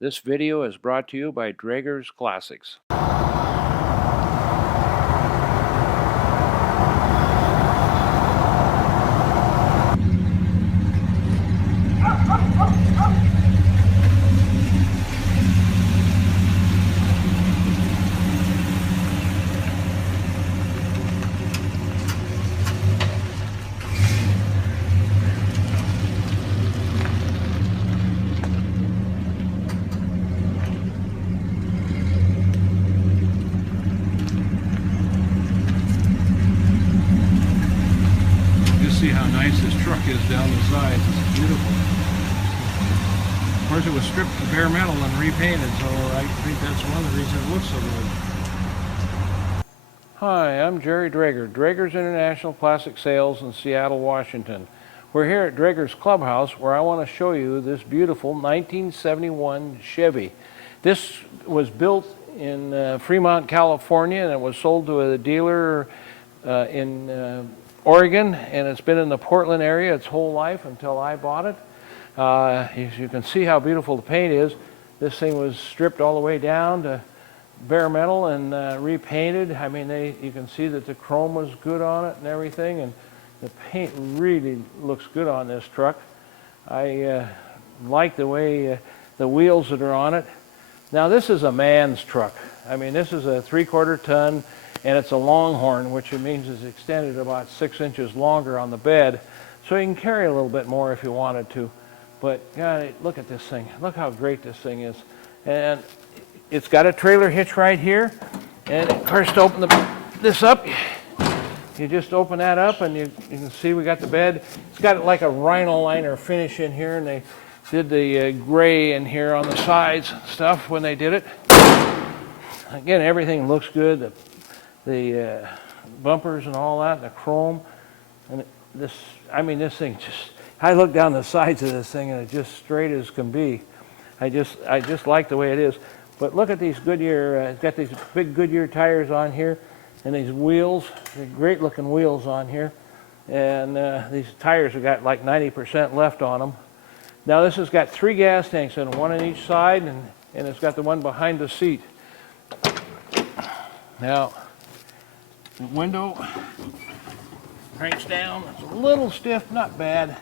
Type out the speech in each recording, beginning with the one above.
This video is brought to you by Draeger's Classics. See how nice this truck is down the sides. It's beautiful. Of course, it was stripped to bare metal and repainted, so I think that's one of the reasons it looks so good. Hi, I'm Jerry Draeger, Draeger's International Classic Sales in Seattle, Washington. We're here at Draeger's Clubhouse where I want to show you this beautiful 1971 Chevy. This was built in Fremont, California, and it was sold to a dealer in Oregon, and it's been in the Portland area its whole life until I bought it. As you can see how beautiful the paint is. This thing was stripped all the way down to bare metal and repainted. I mean, you can see that the chrome was good on it and everything, and the paint really looks good on this truck. I like the way the wheels that are on it. Now, this is a man's truck. I mean, this is a 3/4 ton. And it's a Longhorn, which it means it's extended about 6 inches longer on the bed, so you can carry a little bit more if you wanted to. But God, look at this thing. Look how great this thing is. And it's got a trailer hitch right here. And of course, to open this up, you just open that up, and you can see we got the bed. It's got like a rhino liner finish in here, and they did the gray in here on the sides and stuff when they did it. Again, everything looks good. The bumpers and all that, and the chrome, and this thing just, I look down the sides of this thing and it's just straight as can be. I just like the way it is. But look at these Goodyear, it's got these big Goodyear tires on here, and these wheels, great looking wheels on here, and these tires have got like 90% left on them. Now this has got 3 gas tanks in, one on each side, and it's got the one behind the seat. Now, the window cranks down. It's a little stiff, not bad.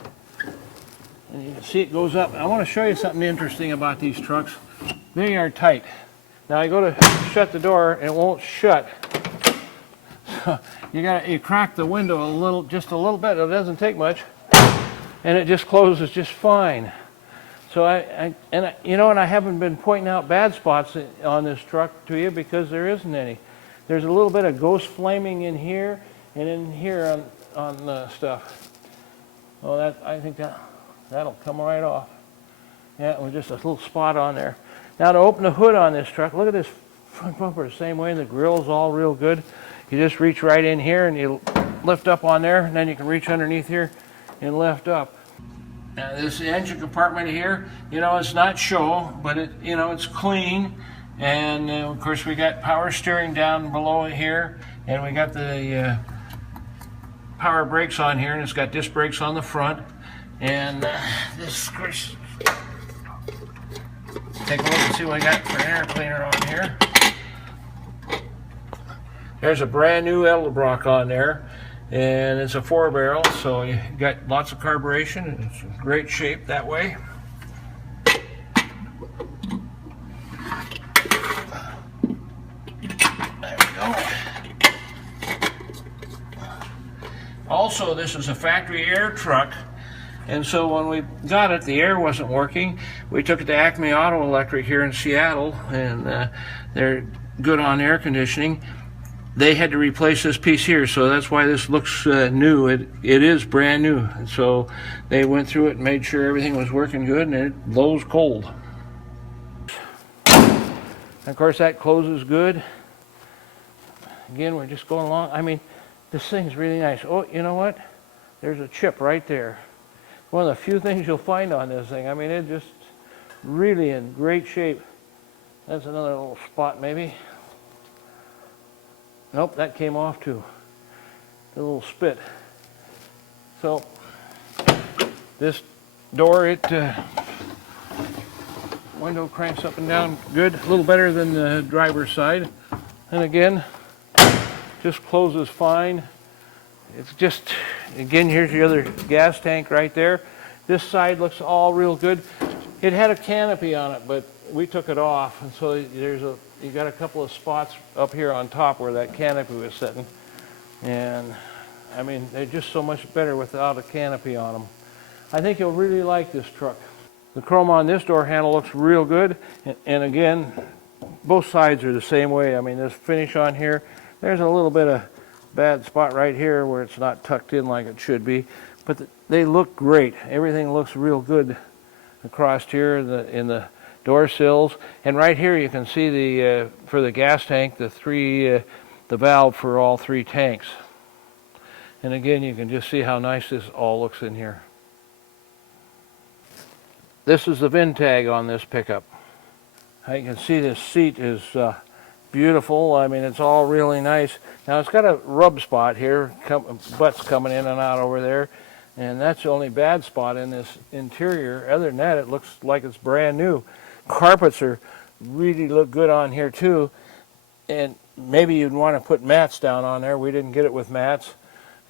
And you can see it goes up. I want to show you something interesting about these trucks. They are tight. Now I go to shut the door and it won't shut. So you crack the window just a little bit. It doesn't take much, and it just closes just fine. So I haven't been pointing out bad spots on this truck to you because there isn't any. There's a little bit of ghost flaming in here and in here on the stuff. Well, I think that'll come right off. Yeah, with just a little spot on there. Now to open the hood on this truck, look at this front bumper the same way, and the grill's all real good. You just reach right in here and you lift up on there, and then you can reach underneath here and lift up. Now this engine compartment here, it's not show, but it's clean. And of course we got power steering down below here, and we got the power brakes on here, and it's got disc brakes on the front. And this, of course, take a look and see what we got for an air cleaner on here. There's a brand new Edelbrock on there, and it's a 4-barrel, so you got lots of carburation, and it's in great shape that way. Also, this is a factory air truck, and so when we got it, the air wasn't working. We took it to Acme Auto Electric here in Seattle, and they're good on air conditioning. They had to replace this piece here, so that's why this looks new. It is brand new, and so they went through it and made sure everything was working good, and it blows cold. And of course, that closes good. Again, we're just going along. I mean, this thing's really nice. Oh, you know what? There's a chip right there. One of the few things you'll find on this thing. I mean, it's just really in great shape. That's another little spot maybe. Nope, that came off too. The little spit. So, this door, Window cranks up and down good, a little better than the driver's side. And again, just closes fine. It's just, again, here's the other gas tank right there. This side looks all real good. It had a canopy on it, but we took it off, and so you got a couple of spots up here on top where that canopy was sitting. And I mean, they're just so much better without a canopy on them. I think you'll really like this truck. The chrome on this door handle looks real good, and again, both sides are the same way. I mean, this finish on here, there's a little bit of bad spot right here where it's not tucked in like it should be, but they look great. Everything looks real good across here in the door sills, and right here you can see the for the gas tank, the valve for all three tanks. And again, you can just see how nice this all looks in here. This is the VIN tag on this pickup. You can see this seat is beautiful. I mean, it's all really nice. Now it's got a rub spot here, butts coming in and out over there, and that's the only bad spot in this interior. Other than that, it looks like it's brand new. Carpets really look good on here too, and maybe you'd want to put mats down on there. We didn't get it with mats.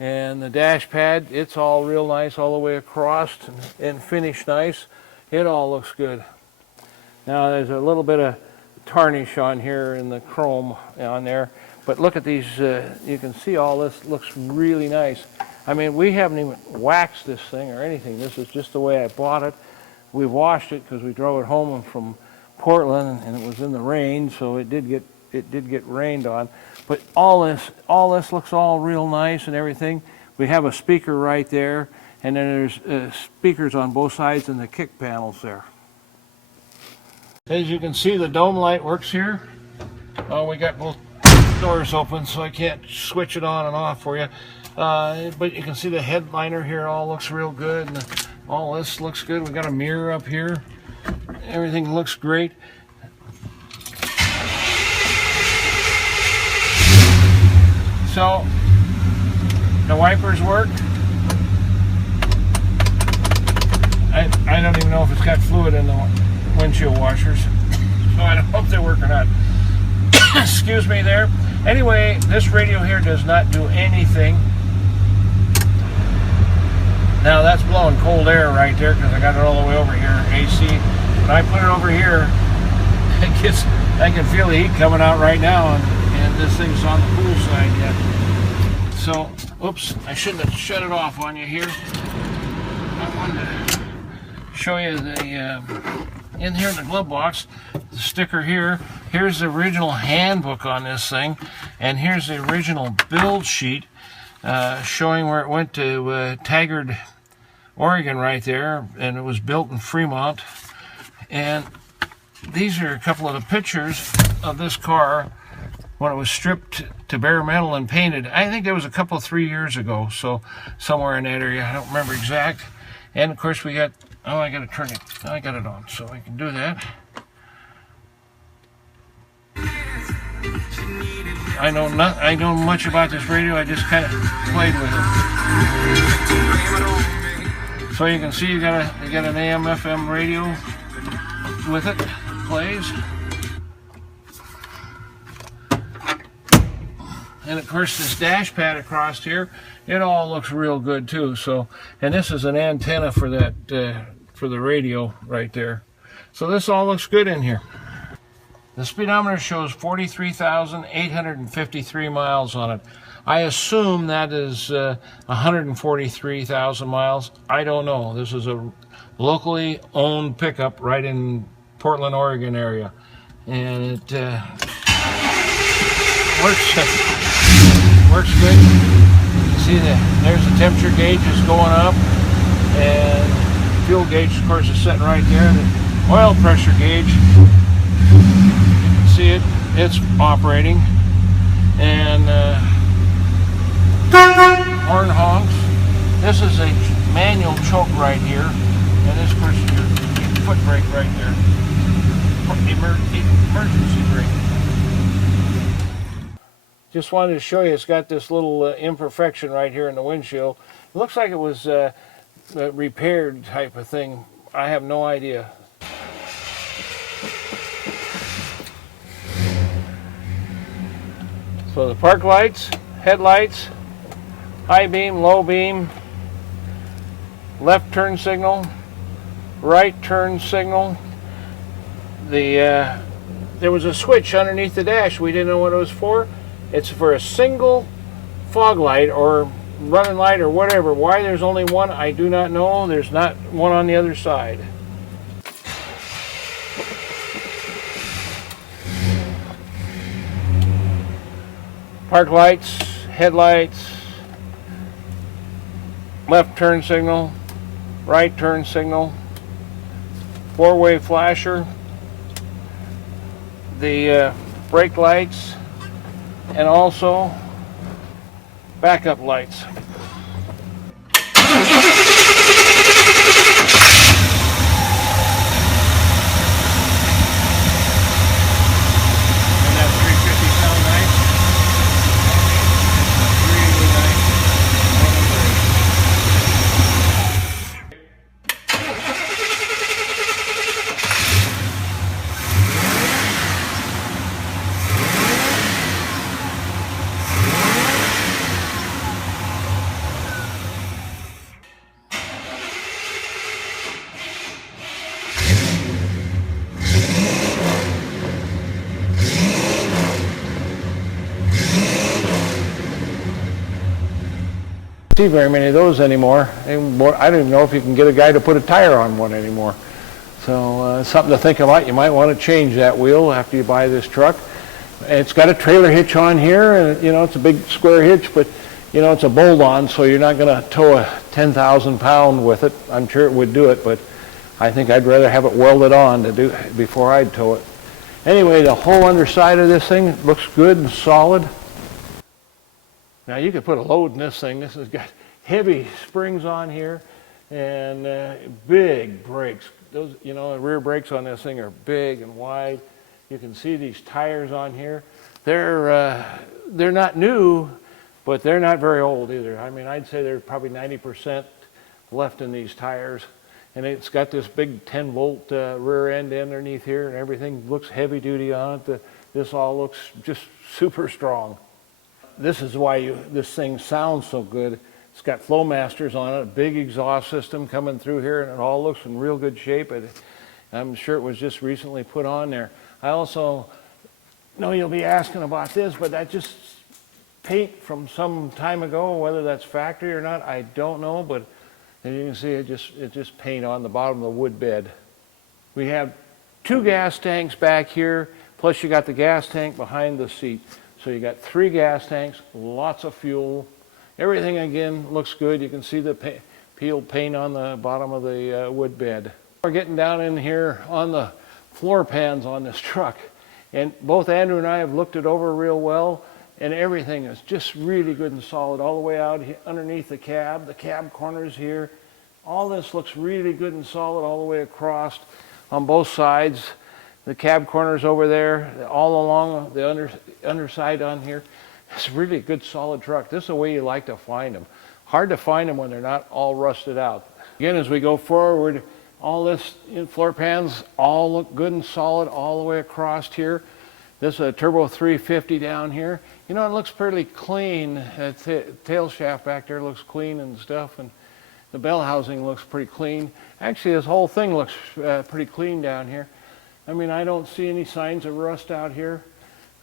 And the dash pad, it's all real nice all the way across and finished nice. It all looks good. Now there's a little bit of tarnish on here in the chrome on there, but look at these, you can see all this looks really nice. I mean, we haven't even waxed this thing or anything. This is just the way I bought it. We washed it because we drove it home from Portland and it was in the rain, so it did get rained on. But all this looks all real nice and everything. We have a speaker right there, and then there's speakers on both sides and the kick panels there. As you can see, the dome light works here. Oh, we got both doors open, so I can't switch it on and off for you. But you can see the headliner here all looks real good, and all this looks good. We got a mirror up here. Everything looks great. So the wipers work. I don't even know if it's got fluid in the windshield washers, so I hope they work or not. Excuse me there. Anyway, this radio here does not do anything. Now that's blowing cold air right there because I got it all the way over here, AC. When I put it over here, I can feel the heat coming out right now, and this thing's on the cool side yet. So, oops, I shouldn't have shut it off on you here. I wanted to show you in here in the glove box, the sticker here. Here's the original handbook on this thing, and here's the original build sheet showing where it went to Taggart, Oregon right there, and it was built in Fremont. And these are a couple of the pictures of this car when it was stripped to bare metal and painted. I think that was 3 years ago, so somewhere in that area. I don't remember exact. And of course we got, oh, I got to turn it. I got it on, so I can do that. I know much about this radio. I just kind of played with it. So you can see you got an AM/FM radio with it. Plays. And of course this dash pad across here, it all looks real good too. So, and this is an antenna for that for the radio right there. So this all looks good in here. The speedometer shows 43,853 miles on it. I assume that is 143,000 miles. I don't know. This is a locally owned pickup right in Portland, Oregon area, and it works good. You see there's the temperature gauge is going up, and fuel gauge, of course, is sitting right there. The oil pressure gauge, you can see it's operating, and horn honks. This is a manual choke right here, and this, of course, is your foot brake right there. Emergency brake. Just wanted to show you, it's got this little imperfection right here in the windshield. It looks like it was a repaired type of thing. I have no idea. So the park lights, headlights, high beam, low beam, left turn signal, right turn signal. There was a switch underneath the dash. We didn't know what it was for. It's for a single fog light or running light or whatever. Why there's only one, I do not know. There's not one on the other side. Park lights, headlights, left turn signal, right turn signal, four-way flasher, the brake lights, and also backup lights. See very many of those anymore. I don't even know if you can get a guy to put a tire on one anymore. So something to think about. You might want to change that wheel after you buy this truck. It's got a trailer hitch on here, and you know it's a big square hitch, but you know it's a bolt-on, so you're not going to tow a 10,000 pound with it. I'm sure it would do it, but I think I'd rather have it welded on to do before I'd tow it. Anyway, the whole underside of this thing looks good and solid. Now you could put a load in this thing. This has got heavy springs on here and big brakes. Those, you know, the rear brakes on this thing are big and wide. You can see these tires on here. They're not new, but they're not very old either. I mean, I'd say they're probably 90% left in these tires. And it's got this big 10-volt rear end underneath here, and everything looks heavy duty on it. This all looks just super strong. This is why this thing sounds so good. It's got Flowmasters on it, a big exhaust system coming through here, and it all looks in real good shape. I'm sure it was just recently put on there. I also know you'll be asking about this, but that's just paint from some time ago. Whether that's factory or not, I don't know, but as you can see, it's just paint on the bottom of the wood bed. We have two gas tanks back here, plus you got the gas tank behind the seat. So you got 3 gas tanks, lots of fuel. Everything again looks good. You can see the peeled paint on the bottom of the wood bed. We're getting down in here on the floor pans on this truck. And both Andrew and I have looked it over real well, and everything is just really good and solid all the way out underneath the cab corners here. All this looks really good and solid all the way across on both sides. The cab corners over there, all along the underside on here. It's really a good solid truck. This is the way you like to find them. Hard to find them when they're not all rusted out. Again, as we go forward, all this floor pans all look good and solid all the way across here. This is a turbo 350 down here. You know, it looks pretty clean. The tail shaft back there looks clean and stuff, and the bell housing looks pretty clean. Actually, this whole thing looks pretty clean down here. I mean, I don't see any signs of rust out here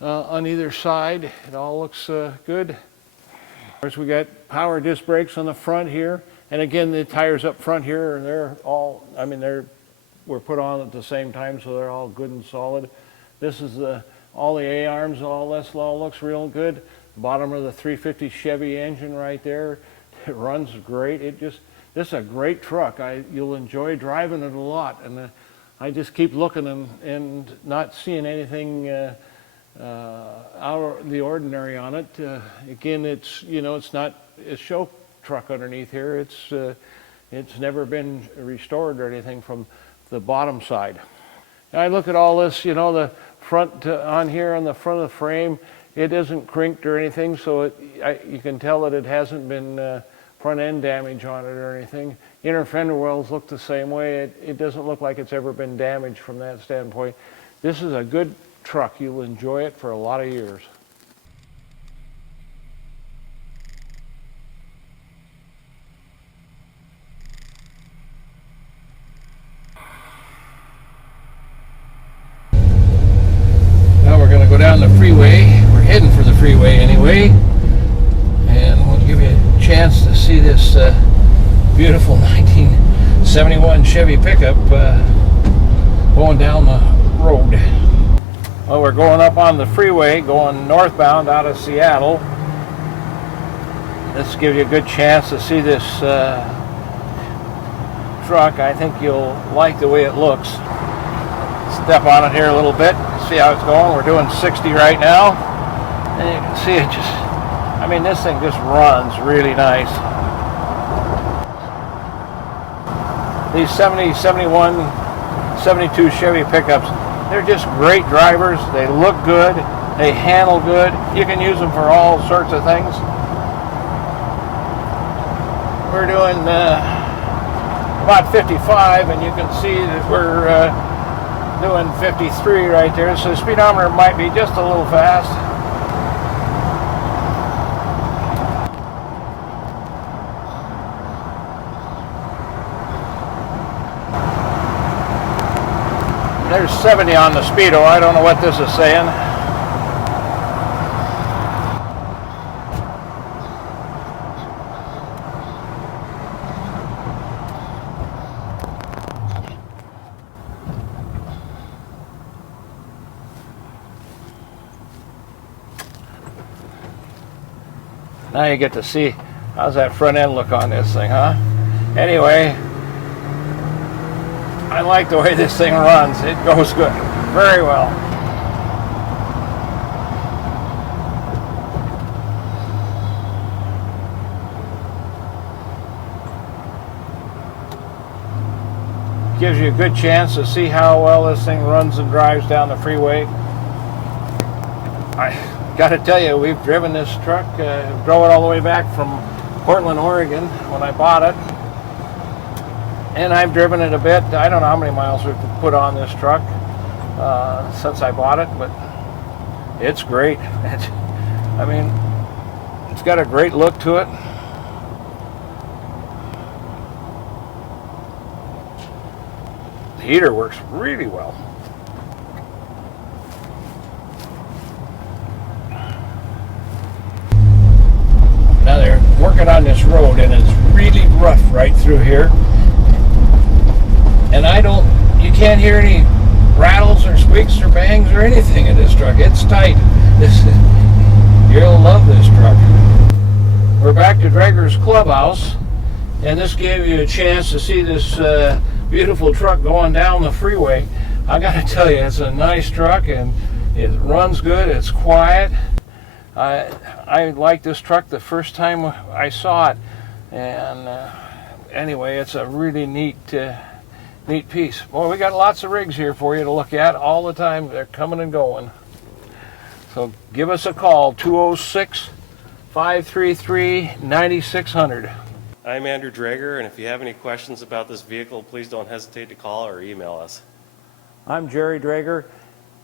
on either side. It all looks good. Of course, we got power disc brakes on the front here. And again, the tires up front here, they're all, I mean, were put on at the same time, so they're all good and solid. This is all the A-arms, all this all looks real good. Bottom of the 350 Chevy engine right there. It runs great. this is a great truck. You'll enjoy driving it a lot. And I just keep looking and not seeing anything out of the ordinary on it. Again, it's not a show truck underneath here. It's never been restored or anything from the bottom side. Now I look at all this, the front on here on the front of the frame, it isn't crinked or anything, so you can tell that it hasn't been front end damage on it or anything. Inner fender wells look the same way. It doesn't look like it's ever been damaged from that standpoint. This is a good truck. You'll enjoy it for a lot of years. freeway. We're heading for the freeway anyway. And we'll give you a chance to see this beautiful 1971 Chevy pickup going down the road. Well, we're going up on the freeway, going northbound out of Seattle. This gives you a good chance to see this truck. I think you'll like the way it looks. Step on it here a little bit, see how it's going. We're doing 60 right now. And you can see it just, I mean, this thing just runs really nice. These 70, 71, 72 Chevy pickups, they're just great drivers. They look good. They handle good. You can use them for all sorts of things. We're doing about 55, and you can see that we're doing 53 right there. So the speedometer might be just a little fast. There's 70 on the speedo. I don't know what this is saying. Now you get to see how's that front end look on this thing, huh? Anyway, I like the way this thing runs. It goes good, very well. Gives you a good chance to see how well this thing runs and drives down the freeway. I got to tell you, we've driven this truck, drove it all the way back from Portland, Oregon when I bought it. And I've driven it a bit. I don't know how many miles we've put on this truck since I bought it, but it's great. I mean, it's got a great look to it. The heater works really well. Now they're working on this road, and it's really rough right through here. And you can't hear any rattles or squeaks or bangs or anything in this truck. It's tight. You'll love this truck. We're back to Drager's Clubhouse, and this gave you a chance to see this beautiful truck going down the freeway. I gotta tell you, it's a nice truck, and it runs good. It's quiet. I liked this truck the first time I saw it, and anyway, it's a really neat piece. Well, we got lots of rigs here for you to look at all the time. They're coming and going. So give us a call, 206-533-9600. I'm Andrew Drager, and if you have any questions about this vehicle, please don't hesitate to call or email us. I'm Jerry Drager,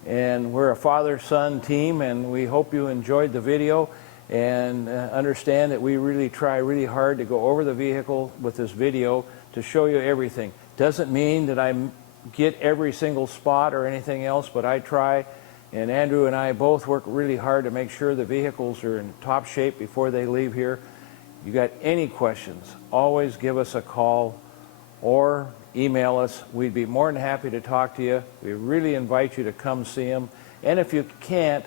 and we're a father-son team, and we hope you enjoyed the video and understand that we really try really hard to go over the vehicle with this video to show you everything. Doesn't mean that I get every single spot or anything else, but I try, and Andrew and I both work really hard to make sure the vehicles are in top shape before they leave here. You got any questions, always give us a call or email us. We'd be more than happy to talk to you. We really invite you to come see them, and if you can't,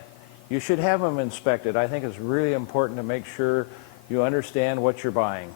you should have them inspected. I think it's really important to make sure you understand what you're buying.